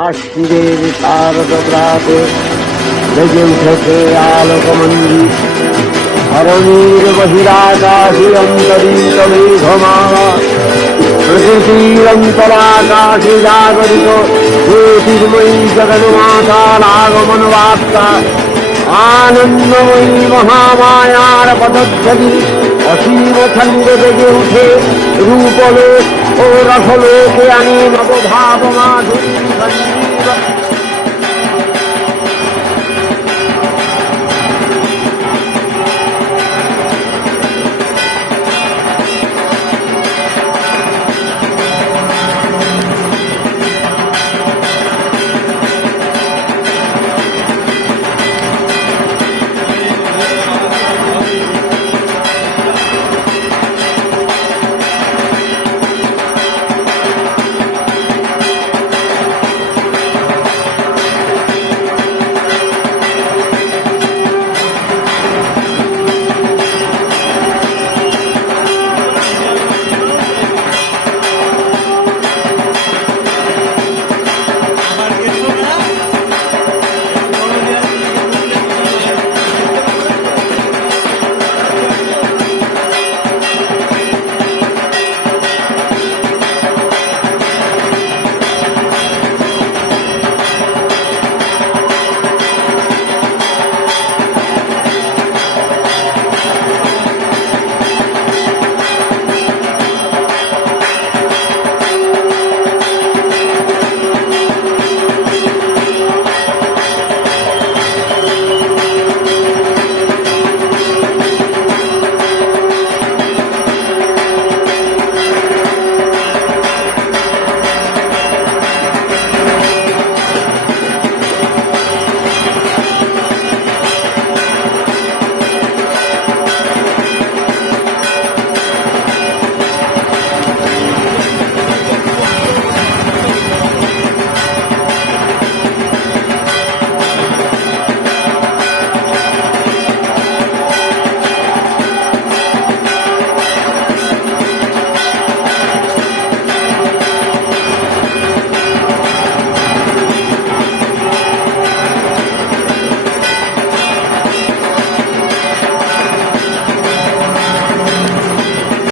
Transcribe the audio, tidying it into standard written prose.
আশ্বিনের শারদ প্রাতে বেজে উঠেছে আলোকমঞ্জি, ধরণীর বহিরাকাশে অন্তরিত মেঘমালা, প্রকৃতির অন্তরাকাশে জাগরিত জ্যোতির্ময়ী জগন্মাতার আগমন বার্তা, আনন্দময়ী মহামায়ার পদধ্বনি অসীম ছন্দে বেজে উঠে রূপলোক ও রসলোকে আনি নবভাব মাধুরী।